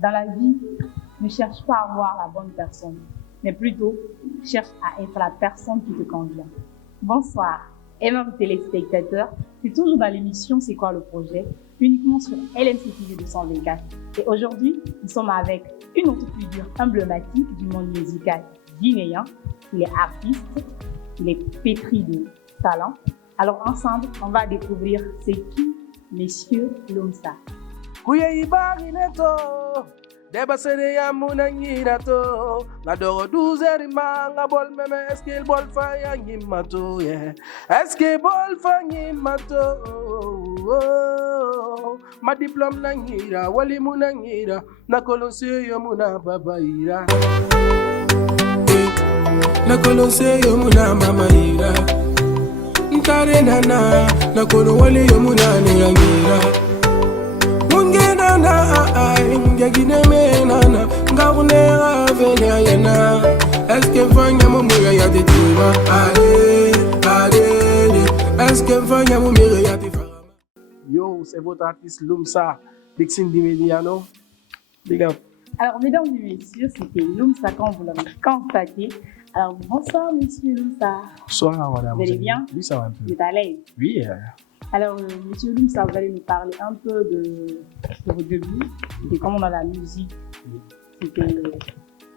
Dans la vie, ne cherche pas à avoir la bonne personne, mais plutôt cherche à être la personne qui te convient. Bonsoir, aimables téléspectateurs, c'est toujours dans l'émission C'est quoi le projet, uniquement sur LMC TV 224. Et aujourd'hui, nous sommes avec une autre figure emblématique du monde musical guinéen. Il est artiste, il est pétri de talent. Alors ensemble, on va découvrir c'est qui Monsieur Loumsa. Deba sere ya munangira to la doro 12 manga bol meme eske bol fa ya ngimato yeah eske bol fa ngimato ma diplôme nangira wali munangira na kolonse yo muna babaira na kolonse yo muna mamaira ntare nana na kolo wali yo muna nyangira Yo, c'est votre artiste Loumsa, Dixin Dimediano. Big up. Alors, mesdames et messieurs, c'était Loumsa quand vous l'avez constaté. Alors, bonsoir, monsieur Loumsa. Bonsoir, madame. Vous allez bien? Oui, ça va un peu. Vous êtes à l'aise? Oui. Alors, monsieur Loumsa, vous allez nous parler un peu de vos débuts, de comment dans la musique.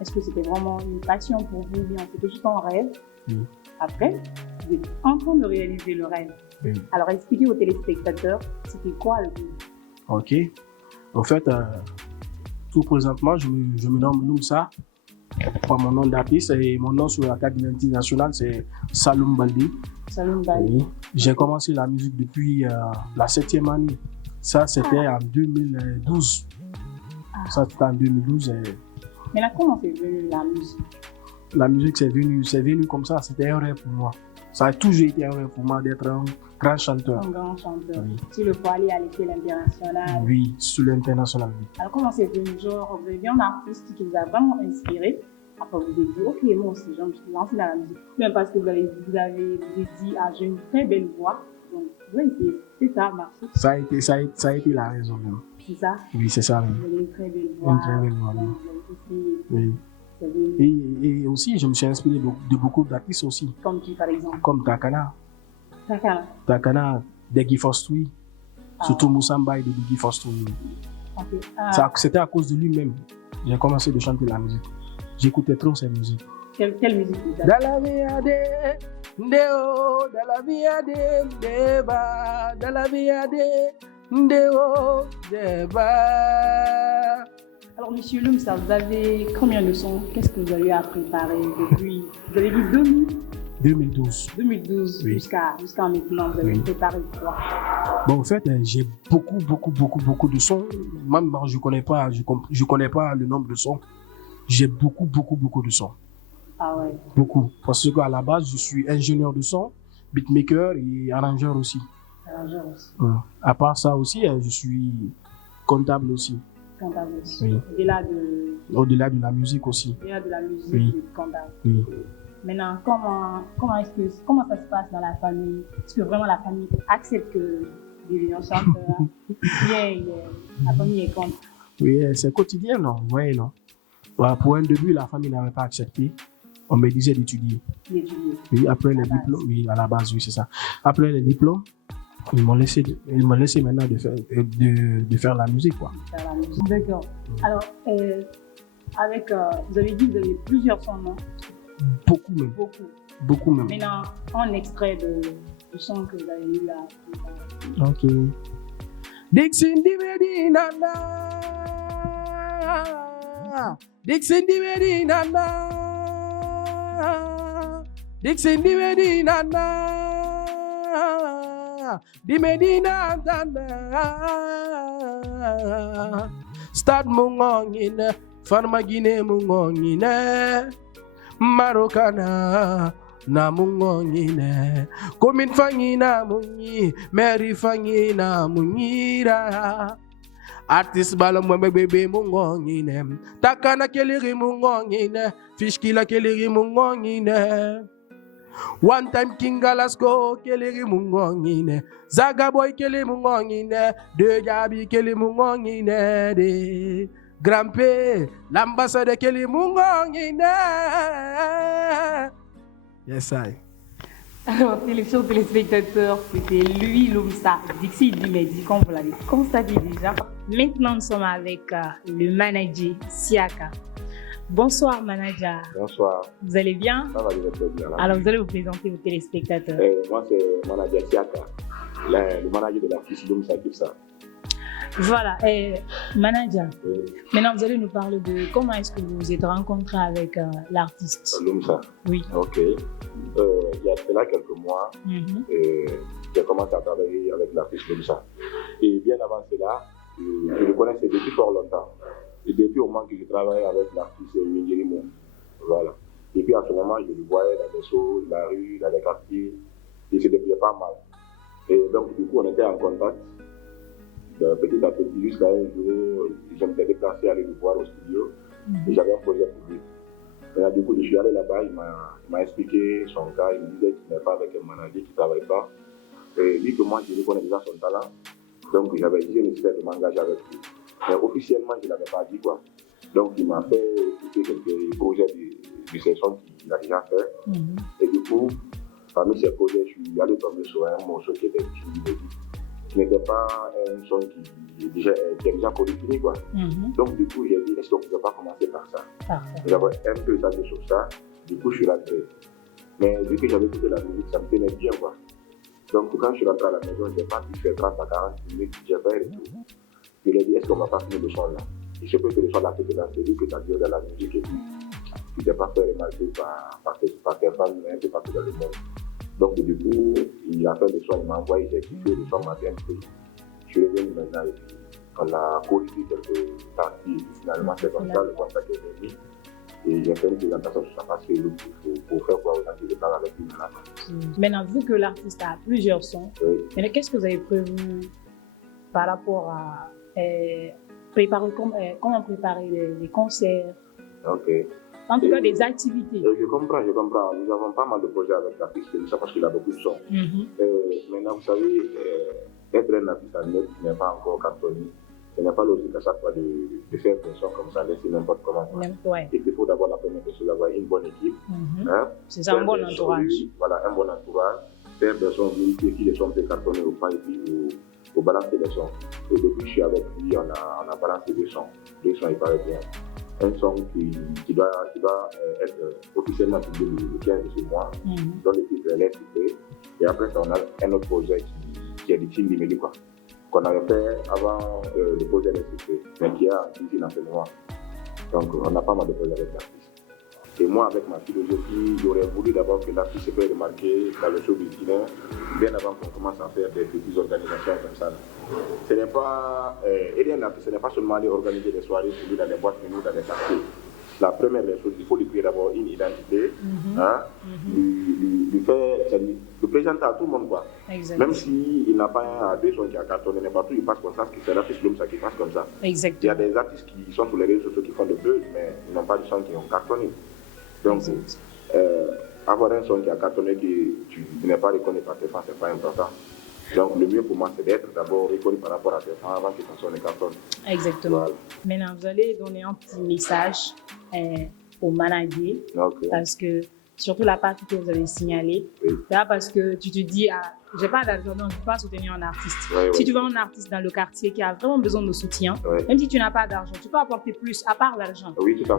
Est-ce que c'était vraiment une passion pour vous ou bien c'était juste un rêve? Oui. Après, vous êtes en train de réaliser le rêve. Oui. Alors, expliquez aux téléspectateurs, c'était quoi le but? Ok. En fait, tout présentement, je me nomme Loumsa, par mon nom d'artiste, et mon nom sur la carte d'identité nationale, c'est Saloum Baldi. Saloum Baldi. Oui. J'ai commencé la musique depuis la 7e année. Ça, c'était en 2012. Ça, c'était en 2012. Mais là, comment c'est venu la musique? La musique, c'est venu comme ça. C'était un rêve pour moi. Ça a toujours été un rêve pour moi d'être un grand chanteur. Un grand chanteur. Oui. Tu le vois aller à l'échelle internationale. Oui, sur l'international. Oui. Alors, comment c'est venu? Genre, vous avez vu un artiste qui vous a vraiment inspiré. Après, vous avez dit, ok, moi aussi, je me suis lancé dans la musique. Même parce que vous avez dit, ah, j'ai une très belle voix. Donc, oui, c'est ça, merci. Ça a été la raison même. C'est ça? Oui, c'est ça. Vous avez une très belle voix. Une très belle voix, oui. Et aussi, je me suis inspiré de beaucoup d'artistes aussi. Comme qui, par exemple? Comme Takana. Takana, Deggy Fostui. Surtout Moussamba et de Deggy Fostui. Okay. C'était à cause de lui-même. J'ai commencé de chanter la musique. J'écoutais trop cette musique. Quelle musique vous avez? Dans la vie Ndeo, dans la vie Ndeba, dans la vie Ndeo, Ndeba. Alors, monsieur Loumsa, vous avez combien de sons? Qu'est-ce que vous avez à préparer depuis? Vous avez dit 2012. 2012 oui. Jusqu'à maintenant, vous avez préparé quoi? Bon, en fait, j'ai beaucoup de sons. Même je connais pas le nombre de sons. J'ai beaucoup de sons. Ah ouais. Beaucoup. Parce qu'à la base, je suis ingénieur de son, beatmaker et arrangeur aussi. Arrangeur aussi. À part ça aussi, je suis comptable aussi. Comptable aussi. Oui. Au-delà de la musique aussi. Au-delà de la musique, oui. Comptable. Oui. Maintenant, comment ça se passe dans la famille? Est-ce que vraiment la famille accepte que des chanteurs? La famille est contre. Oui, c'est quotidien, non? Oui, non. Pour un début, la famille n'avait pas accepté. On me disait d'étudier. Oui, après les diplômes, oui, à la base, oui, c'est ça. Après les diplômes, ils m'ont laissé maintenant de faire la musique, quoi. Faire la musique. D'accord. Alors, vous avez dit que vous avez plusieurs sons, non? Beaucoup même. Beaucoup même. Maintenant, un extrait du son que vous avez eu là. Ok. Dixin Dimedi Nana. Dixin Dimedi Nana. Dixin Dimedi Nana. Dimedi Nana. Stade Mungongine. Farmagine Mungongine. Marokana. Na mungongine komin fangi na munyi meri fangi na munyira artist bala mwembe bebe mungongine takana keliri mungongine fishkila keliri mungongine one time Kingalasko keliri mungongine Zaga boy keliri mungongine de jabi keliri mungongine de Grand-père, l'ambassadeur Kelly Mungongine. Yes, I. Alors, chers téléspectateurs, c'était lui, Loumsa, Dixie Dimedi, comme vous l'avez constaté déjà. Maintenant, nous sommes avec le manager Siaka. Bonsoir, manager. Bonsoir. Vous allez bien? Ça va très bien. Là. Alors, vous allez vous présenter aux téléspectateurs. Moi, c'est manager Siaka, le manager de l'artiste Loumsa Kipsa. Voilà, manager. Oui. Maintenant, vous allez nous parler de comment est-ce que vous vous êtes rencontré avec l'artiste. Loumsa. Oui. Ok. Il y a cela quelques mois, j'ai commencé à travailler avec l'artiste Loumsa. Et bien avant cela, je le connaissais depuis fort longtemps. Et depuis au moment que je travaillais avec l'artiste Mingirimo. Voilà. Et puis à ce moment, je le voyais dans les choses, la rue, dans les quartiers. Et se déplaisait pas mal. Et donc, du coup, on était en contact. Petit à petit, jusqu'à un jour, je m'étais déplacé à aller le voir au studio. Et j'avais un projet pour lui. Et là, du coup, je suis allé là-bas, il m'a expliqué son cas. Il me disait qu'il n'est pas avec un manager, qu'il ne travaille pas. Et lui que moi, je connais déjà son talent. Donc, j'avais dit, nécessité de m'engager avec lui. Mais officiellement, je ne l'avais pas dit, quoi. Donc, il m'a fait écouter quelques projets de ses sons qu'il a déjà fait. Et du coup, parmi ces projets, je suis allé tomber sur un morceau qui était inédit. Qui n'était pas un son qui est déjà codifié, quoi. Donc, du coup, j'ai dit, est-ce qu'on ne pouvait pas commencer par ça? J'avais un peu étalé sur ça. Du coup, je suis rentré. Mais vu que j'avais écouté la musique, ça me tenait bien, quoi. Donc, quand je suis rentré à la maison, je n'ai pas pu faire 30 à 40 minutes, j'ai fait un retour. Je lui ai dit, est-ce qu'on ne va pas finir le son là? Et je peux que le son l'a fait dans c'est lui que tu as dit dans la musique et puis tu t'es pas fait remarquer par tes fans, mais un peu partout dans le monde. Donc, du coup, il a fait le son, il m'a envoyé, j'ai kiffé, le son m'a bien pris. Je suis revenu maintenant et puis on a corrigé quelques parties et puis finalement, c'est comme ça, le contact est venu. Et j'ai fait une présentation sur sa page Facebook pour faire voir aux gens qui parlent avec lui maintenant. Maintenant, vu que l'artiste a plusieurs sons, mais qu'est-ce que vous avez prévu par rapport à comment préparer les concerts? Ok. En tout cas, des activités. Je comprends. Nous avons pas mal de projets avec l'artiste, parce qu'il a beaucoup de sons. Maintenant, vous savez, être un artiste en net qui n'est pas encore cartonné, ce n'est pas logique à chaque fois de faire des sons comme ça, laisser n'importe comment. Ouais. Il faut d'abord la première chose, d'avoir une bonne équipe. C'est ça, un bon entourage. Voilà, un bon entourage. Faire des sons qui les sons peut cartonner ou pas, et puis au balancer des sons. Et depuis que je suis avec lui, on a balancé des sons. Les sons, il paraît bien. Un son qui doit être officiellement publié le 15 de ce mois, dont le titre est L'Est. Et après, on a un autre projet qui est du team d'Imélie, quoi. Qu'on avait fait avant le projet L'Est, mais qui a utilisé dans ce mois. Donc, on a pas mal de projets avec l'artiste. Et moi, avec ma philosophie, j'aurais voulu d'abord que l'artiste se fait remarquer dans le show business, bien avant qu'on commence à faire des petites organisations comme ça. Ce n'est pas, aider un artiste, ce n'est pas seulement aller organiser des soirées pour lui dans des boîtes menus, dans des quartiers. La première des choses, il faut lui créer d'abord une identité, le présenter à tout le monde, quoi. Exactement. Même s'il n'a pas des sons qui a cartonné n'importe où, il passe comme ça, parce que c'est l'artiste Loumsa qui passe comme ça. Exactement. Il y a des artistes qui sont sur les réseaux sociaux qui font de buzz, mais ils n'ont pas de sons qui ont cartonné. Donc, avoir un son qui a cartonné qui n'est pas reconnu par tes fans, ce n'est pas important. Donc, le mieux pour moi, c'est d'être d'abord reconnu par rapport à tes fans avant que ton son ne cartonne. Exactement. Voilà. Maintenant, vous allez donner un petit message au manager, parce que surtout la partie que vous avez signalée, c'est pas parce que tu te dis, j'ai pas d'argent, donc je ne peux pas soutenir un artiste. Si tu veux un artiste dans le quartier qui a vraiment besoin de soutien, même si tu n'as pas d'argent, tu peux apporter plus à part l'argent.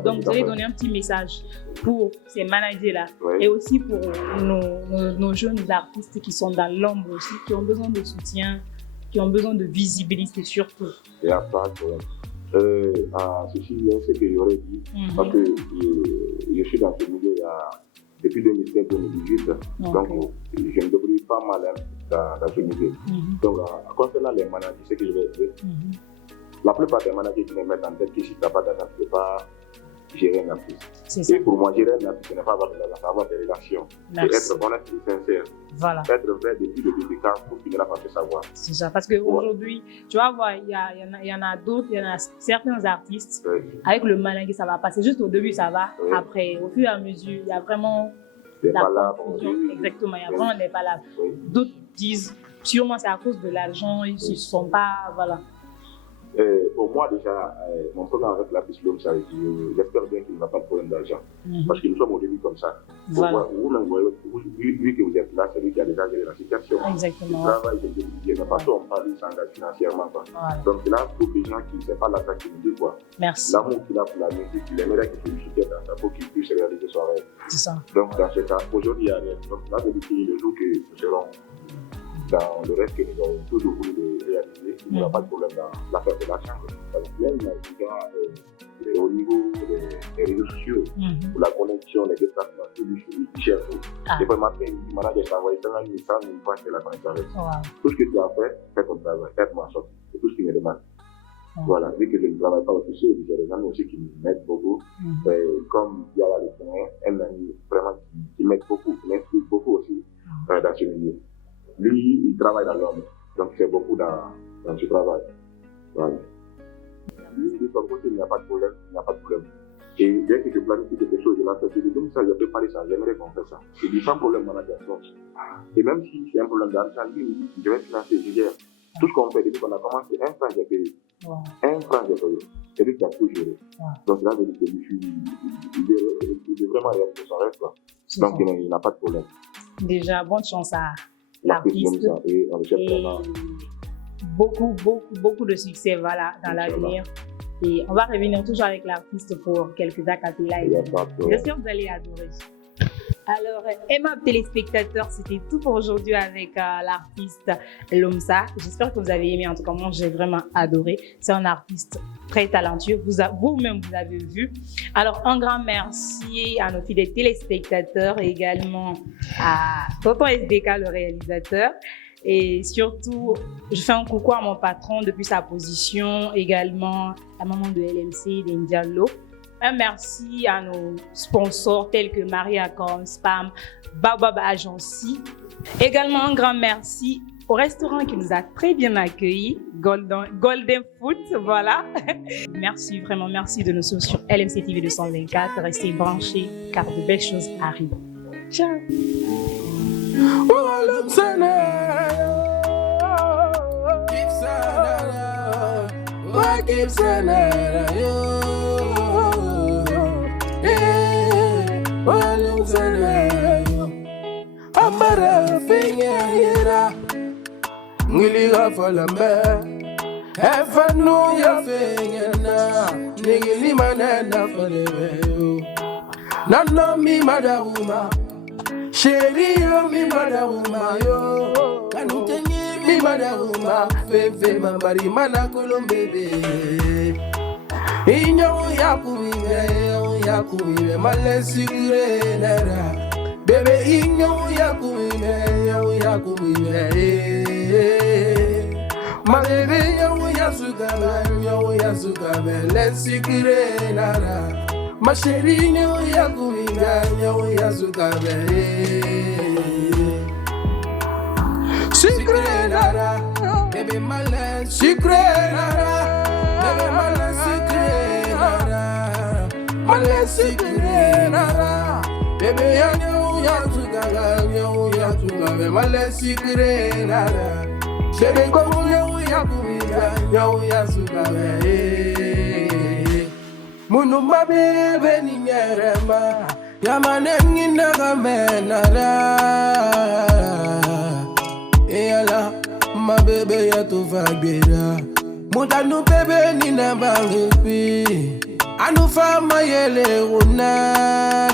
Donc, vous allez donner un petit message pour ces managers-là et aussi pour nos jeunes artistes qui sont dans l'ombre aussi, qui ont besoin de soutien, qui ont besoin de visibilité surtout. Il n'y a pas de problème. Ceci, c'est ce que j'aurais dit, parce que je suis dans ce milieu depuis 2016-2018, donc je me débrouille pas mal dans ce milieu. Donc, concernant les managers, ce que je vais dire, la plupart des managers qui me mettent en tête que si tu n'as pas d'argent, tu ne peux pas gérer un artiste. Et pour moi, gérer un artiste, ce n'est pas avoir de l'argent, c'est avoir des relations. Et être honnête et sincère. Voilà. Être vrai depuis le début, quand pour finir par te savoir. C'est ça, parce qu'aujourd'hui, tu vas voir, il y en a d'autres, il y en a certains artistes, avec le manager, ça va passer. Juste au début, ça va. Après, au fur et à mesure, il y a vraiment la confusion. Exactement, il y a vraiment des palabres. D'autres disent, sûrement c'est à cause de l'argent, ils ne sont pas, voilà. Pour moi, déjà, mon problème avec la piste Lomsa, j'espère bien qu'il n'y a pas de problème d'argent. Parce que nous sommes au début comme ça. Voilà. Vu que vous êtes là, c'est lui qui a déjà géré la situation. Exactement. Le travail, c'est de toute façon, on parle, il s'engage financièrement. Voilà. Donc c'est là pour les gens qui ne savent pas l'attaque qu'il nous dit. Merci. L'amour qu'il a pour la musique, il aimerait qu'il se soutienne dans sa peau, qu'il puisse réaliser son rêve. C'est ça. Donc dans ce cas, aujourd'hui, il y a rien. Donc là, c'est le jour que nous serons dans le reste que nous avons toujours voulu réaliser. Il n'y aura pas de problème dans l'affaire de l'argent. Même au niveau des réseaux sociaux, pour la connexion, les déplacements, il cherche tout. Et vraiment, il m'a dit que ça va être un message, une fois que la connexion avec. Tout ce que tu as fait, fais ton travail, aide-moi ça. C'est tout ce qu'il me demande. Voilà, vu que je ne travaille pas aussi seul, j'ai des amis aussi qui m'aident beaucoup. Comme il y a là un ami vraiment qui m'aide beaucoup, qui m'inspire beaucoup aussi dans ce milieu. Lui, il travaille dans l'homme, donc il fait beaucoup dans ce travail. Voilà. Lui, de son côté, il n'y a pas de problème, Et dès que je planifie quelque chose, je l'entends, je dis comme ça, je peux parler ça, j'aimerais qu'on fasse ça. Je dis sans problème, manager. Et même si c'est un problème d'argent, lui, il dit, je vais financer, je gère. Tout ce qu'on fait depuis qu'on a commencé, un franc, j'ai payé. Un franc, j'ai payé. C'est lui qui a tout géré. Donc là, je dis que il est vraiment réaliser son rêve. Donc il n'a pas de problème. Déjà, bonne chance à l'artiste. Et beaucoup de succès voilà, dans l'avenir. Et on va revenir toujours avec l'artiste pour quelques acapellas. J'espère que vous allez adorer. Alors, aimables téléspectateurs, c'était tout pour aujourd'hui avec l'artiste Lomsa. J'espère que vous avez aimé. En tout cas, moi, j'ai vraiment adoré. C'est un artiste très talentueux. Vous-même, vous avez vu. Alors, un grand merci à nos fidèles téléspectateurs et également à Tonton SDK, le réalisateur. Et surtout, je fais un coucou à mon patron depuis sa position, également la maman de LMC, d'Indialo. Un merci à nos sponsors tels que Mariacom, Spam, Baobab Agency. Également un grand merci au restaurant qui nous a très bien accueillis, Golden Food, voilà. Merci, vraiment merci de nous suivre sur LMC TV 224. Restez branchés car de belles choses arrivent. Ciao. Amara fenya ngili gafalambe efanu ya fenya na nigili manena falebe nano mi madahuma sherio mi madahuma yo kanutengi mi madahuma fefe mambari mana kulumbebe inyo yakumibe malesigure nara bebe inyo yakumibe malebe yasugabe lesigure nara masheri inyo yakumibe yasugabe sigure nara bebe male sigure nara bebe male sigure nara male sigure nara bebe yasugabe male sigure nara shere komu yasugabe munu mabebe ni nyerema yamane nginaga menara eyala mabebe yatufagbera mutanu bebe ni nabangepi anu fama yele una